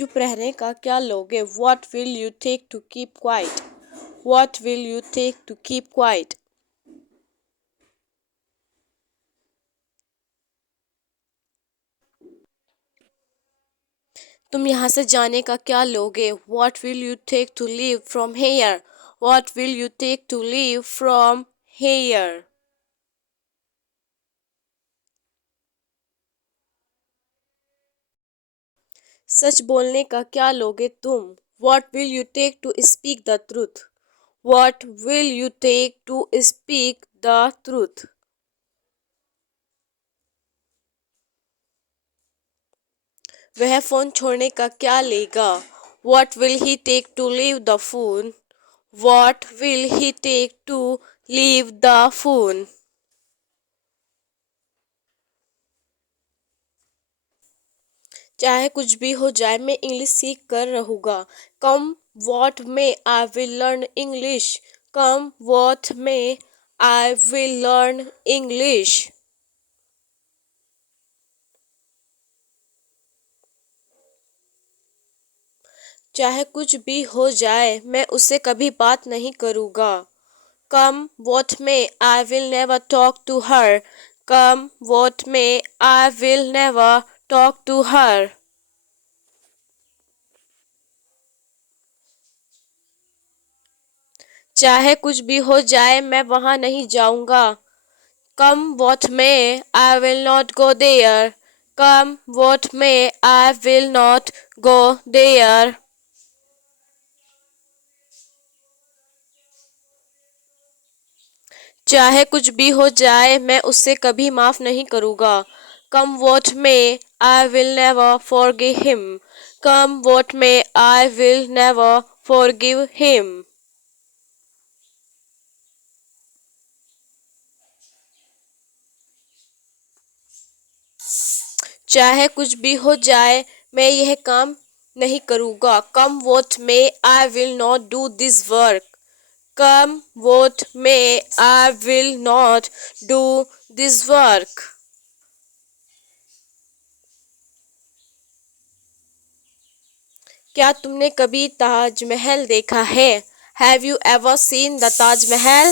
चुप रहने का क्या लोगे? What will you take to keep quiet? What will you take to keep quiet? तुम यहाँ से जाने का क्या लोगे? What will you take to leave from here? What will you take to leave from here? सच बोलने का क्या लोगे तुम? What will you take to speak the truth? What will you take to speak the truth? वह phone छोड़ने का क्या लेगा? What will he take to leave the phone? What will he take to leave the phone? चाहे कुछ भी हो जाए मैं इंग्लिश सीख कर रहूँगा। कम what may I will learn English. Come what may I will learn English. चाहे कुछ भी हो जाए मैं उससे कभी बात नहीं करूँगा। Come what may I will never talk to her. Come what may I will never talk to her. चाहे कुछ भी हो जाए मैं वहाँ नहीं जाऊँगा। Come what may, I will not go there. Come what may, I will not go there. चाहे कुछ भी हो जाए मैं उससे कभी माफ नहीं करूँगा। Come what may, I will never forgive him. Come what may, I will never forgive him. चाहे कुछ भी हो जाए मैं यह काम नहीं करूँगा। Come what may, I will not do this work. Come what may, I will not do this work. क्या तुमने कभी ताजमहल देखा है? Have you ever seen the Taj Mahal?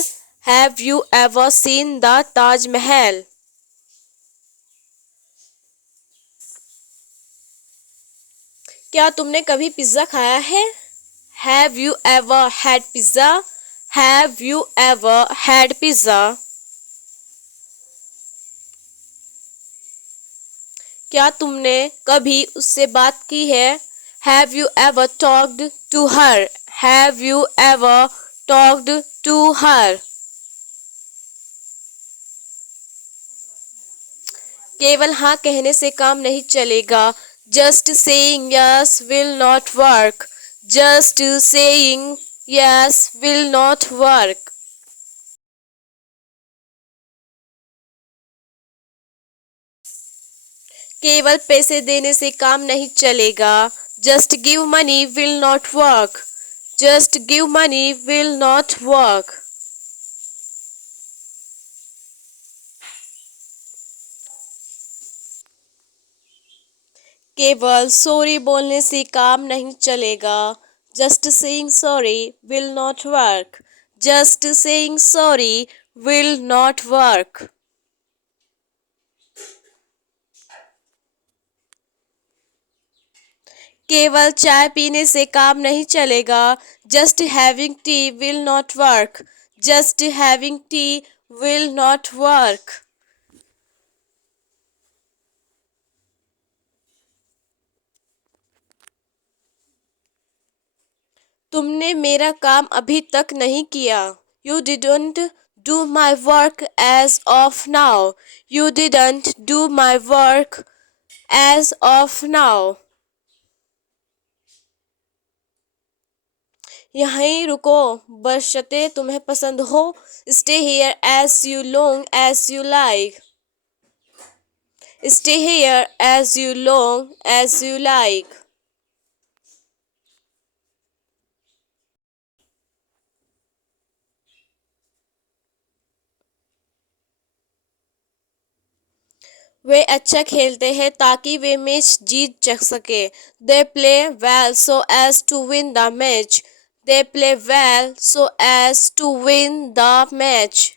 Have you ever seen the Taj Mahal? क्या तुमने कभी pizza खाया है? Have you ever had pizza? Have you ever had pizza? क्या तुमने कभी उससे बात की है? Have you ever talked to her? Have you ever talked to her? केवल हाँ कहने से काम नहीं चलेगा। Just saying yes will not work. Just saying yes will not work. केवल पैसे देने से काम नहीं चलेगा। Just give money will not work. Just give money will not work. केवल सॉरी बोलने से काम नहीं चलेगा। Just saying sorry will not work. Just saying sorry will not work. केवल चाय पीने से काम नहीं चलेगा। Just having tea will not work. Just having tea will not work. तुमने मेरा काम अभी तक नहीं किया। You didn't do my work as of now. You didn't do my work as of now. यहीं रुको बशर्ते तुम्हें पसंद हो। Stay here as you long as you like. Stay here as you long as you like. वे अच्छा खेलते हैं ताकि वे मैच जीत सके। They play well so as to win the match. They play well so as to win the match.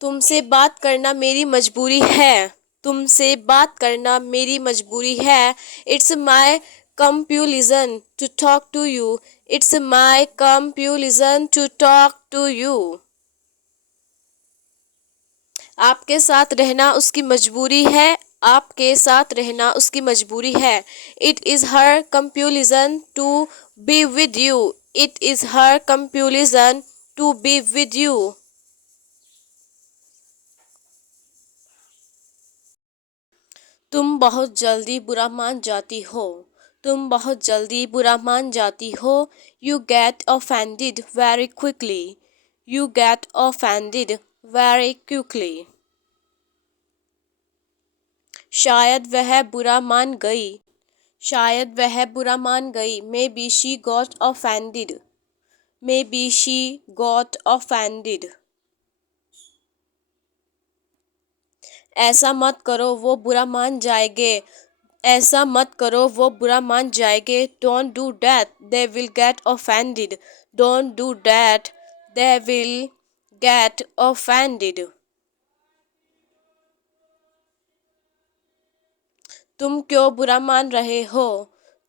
तुमसे बात करना मेरी मजबूरी है। तुमसे बात करना मेरी मजबूरी है। It's my compulsion to talk to you. It's my compulsion to talk to you. आपके साथ रहना उसकी मजबूरी है। आपके साथ रहना उसकी मजबूरी है। It is her compulsion to be with you. It is her compulsion to be with you. तुम बहुत जल्दी बुरा मान जाती हो। तुम बहुत जल्दी बुरा मान जाती हो। You get offended very quickly. You get offended very quickly. शायद वह बुरा मान गई। शायद वह बुरा मान गई। May be she got offended. May be she got offended. ऐसा मत करो वो बुरा मान जाएंगे। ऐसा मत करो वो बुरा मान जाएंगे। Don't do that they will get offended. Don't do that they will get offended. तुम क्यों बुरा मान रहे हो।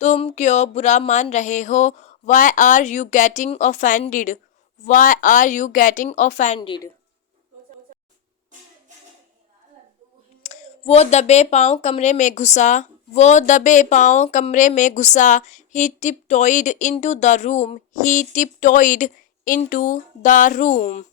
तुम क्यों बुरा मान रहे हो। Why are you getting offended. Why are you getting offended. वो दबे पांव कमरे में घुसा। वो दबे पांव कमरे में घुसा। He tiptoed into the room. He tiptoed into the room.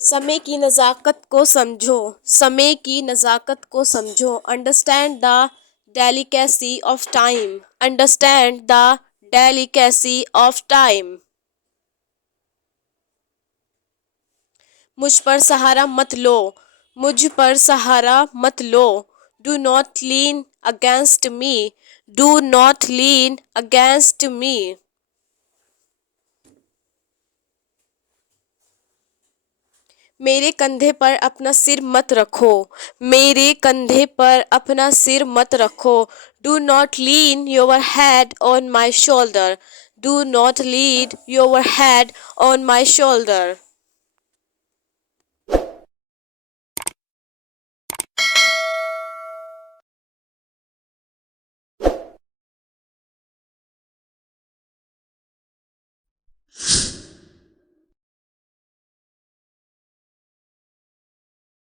समय की नज़ाकत को समझो। समय की नज़ाकत को समझो। Understand the delicacy of time. Understand the delicacy of time. मुझ पर सहारा मत लो। मुझ पर सहारा मत लो। Do not lean against me. Do not lean against me. मेरे कंधे पर अपना सिर मत रखो। मेरे कंधे पर अपना सिर मत रखो। Do not lean your head on my shoulder. Do not lean your head on my shoulder.